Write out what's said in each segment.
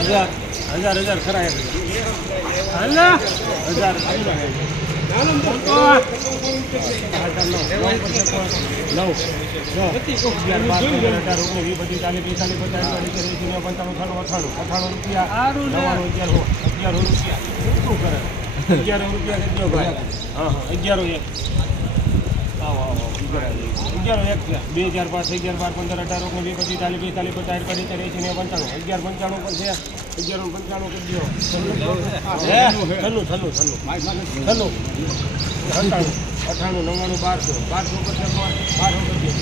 હજાર હજાર હજાર ખરા હજાર અગિયાર રૂપિયા અગિયારો એક અગિયારો એક બે હજાર પાંચ અગિયાર બાર પંદર અઢાર ઓગણીસ પચીસ ચાલીસ પિસ્તાલીસ પચાસ અડતાલીસ એંસી નેવું પંચાણું અગિયાર પંચાણું પર છે અગિયારો પંચાણું કરી દો છન્નું છન્નું છન્નું છન્નું અઠાણું અઠાણું નવ્વાણું બારસો બારસો પચાસ બારસો પચીસ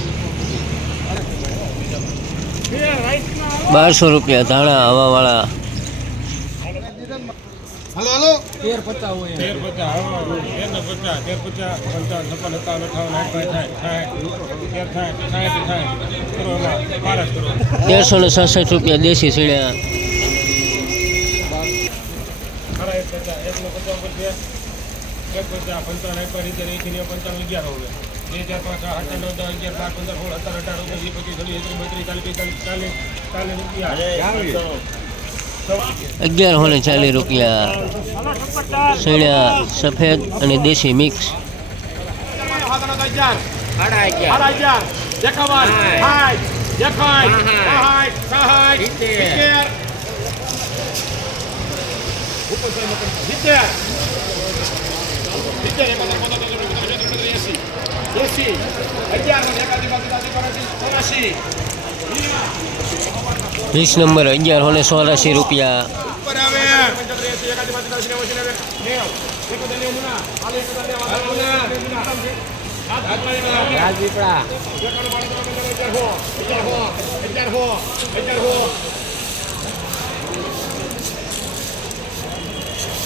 બારસો રૂપિયા ધાણા હવાવાળા. તેર પચાસ હા, તેર ને પચાસ તેર પચાસ પંચાવન છપ્પન સત્તાવન અઠાવન સાઠ સાઠ તેર તેરસો ને સડસઠ રૂપિયા દેશી પચાસ પચાસ પચાસ પચીસ બત્રીસ ચાલીસ ચાલીસ ચાલીસ રૂપિયા. અગિયારસો ને ચાલીસ રૂપિયા સળિયા સફેદ અને દેશી મિક્સ વીસ નંબર અગિયારસો ને ચોરાશી રૂપિયા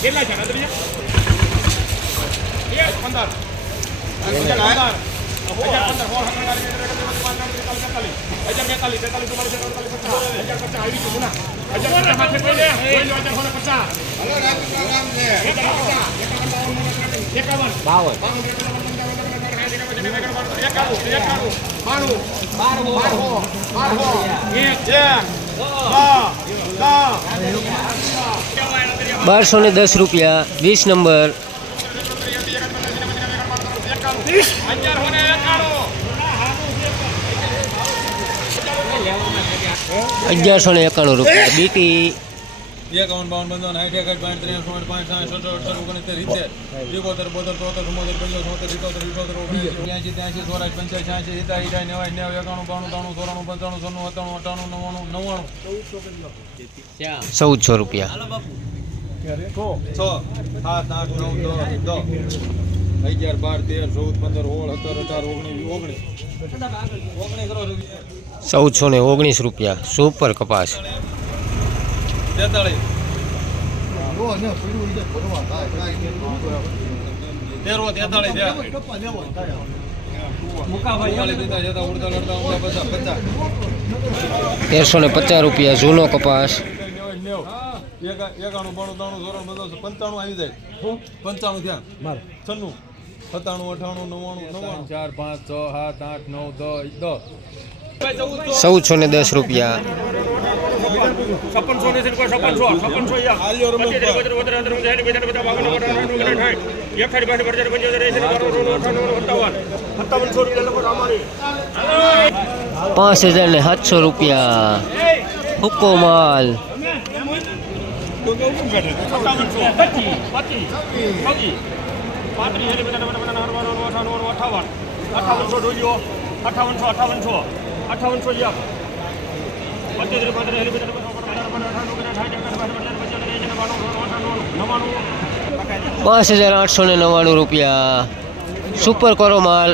કેટલા છે પંદર પંદર પંદર બેતાલીસ બાવન એક બારસો ને દસ રૂપિયા વીસ નંબર અગિયાર ને એકાણું અગિયારસો ને એકાણું રૂપિયા. બીટી. એકાવન બાવન પંચાવન સાઠ પાંચ ત્રેસઠ ચોસઠ પાંચ સાઠ સત્તર ઓગણસિત્તેર સિત્તેર એકોતેર બોતેર તોતેર ચુમ્મોતેર પંચોતેર છોતેર સિત્તોતેર ઇઠોતેર ઓગણએંસી ત્યાંસી ત્યાંસી ચોરાશી પંચાસી છ્યાસી સિત્તાસી અઠાસી નેવાસી નેવું એકાણું બાણું ત્રાણું ચોરાણું પંચાણું સન્નું અઠાણું અઠાણું નવ્વાણું નવ્વાણું ચૌદસો રૂપિયા. છ સાત આઠ નવ દસ અગિયાર બાર તેર ચૌદ પંદર સોળ સત્તર અઢાર ઓગણીસ ઓગણીસ. ઓગણીસ ચૌદસો ને ઓગણીસ રૂપિયા. સુપર કપાસ. તેતાળીસ તેરવો તેતાળીસ જતા જતા ઉડતા પચાસ પચાસ તેરસો ને પચાસ રૂપિયા જૂનો કપાસ. એકાણું બાણું ત્રાણું ધોરણ બધા પંચાણું આવી જાય પંચાણું થયા છન્નું સત્તાણું અઠાણું નવ્વાણું નવ્વાણું ચાર પાંચ છ સાત આઠ નવ દસ દસ. ચૌદસો ને દસ રૂપિયા પાંચ હજાર ને સાતસો રૂપિયા હુક્કો માલ અઠાવનસો અઠાવનસો અઠાવનસો અઠાવનસો યા પચીસ રૂપિયા નવ્વાણું પાંચ હજાર આઠસો ને નવ્વાણું રૂપિયા સુપર કરો માલ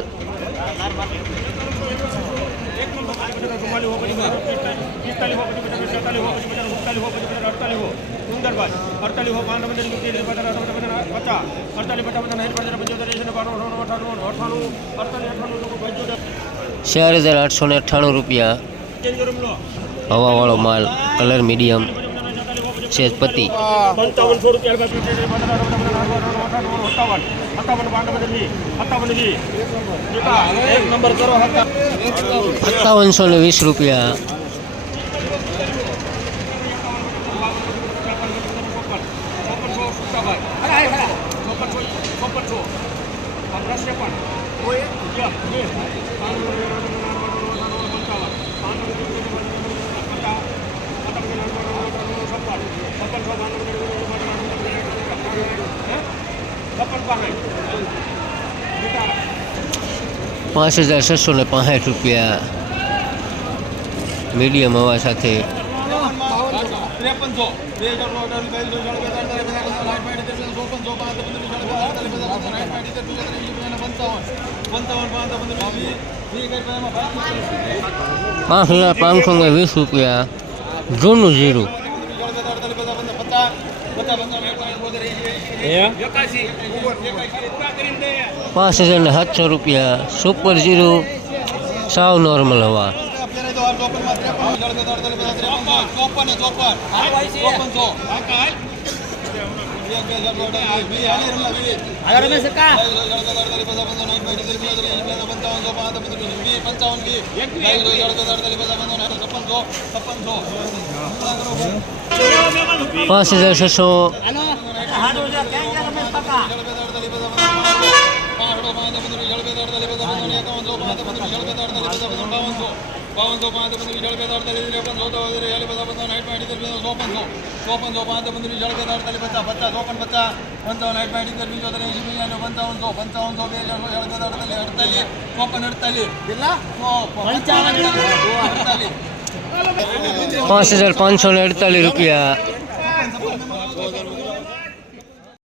ચાર હજાર આઠસો ને અઠ્ઠાણું રૂપિયા. હવાવાળો માલ, કલર મીડિયમ છે પતિ સત્તાવનસો ને વીસ રૂપિયા. ચોપન છો પાંચ હજાર છસો ને પાંસઠ રૂપિયા મીડિયમ હવા સાથે પાંચ બે લાઈટ પાડી દેશે પંચાવન પંચાવન પાંચ હજાર પાંચસો ને વીસ રૂપિયા જૂનું જીરું પાંચ હજાર ને સાતસો રૂપિયા સુપર જીરું સાવ નોર્મલ હવા में से का पाँच हजार छः सौ पाँच પાંચ હજાર છસો બાવનસો પાંચ પંદર જળ અડતાલીસ ત્રેપન ચોથો વગેરે બધા બધા નાઇટ પાંચ ચોપનસો ચોપનસો પાંચ પંદર જળ અડતાલીસ પચાસ પચાસ ચોપન પચાસ પંચાવન આઠ પાંચ ઇતર પંચોતેર એંશી પંચાણું પંચાવનસો પંચાવનસો બે હજાર જળ અડતાલીસ અડતાલીસ ચોપન અડતાલીસ પંચાવન અડતાલીસ પાંચ હજાર પાંચસો ને અડતાલીસ રૂપિયા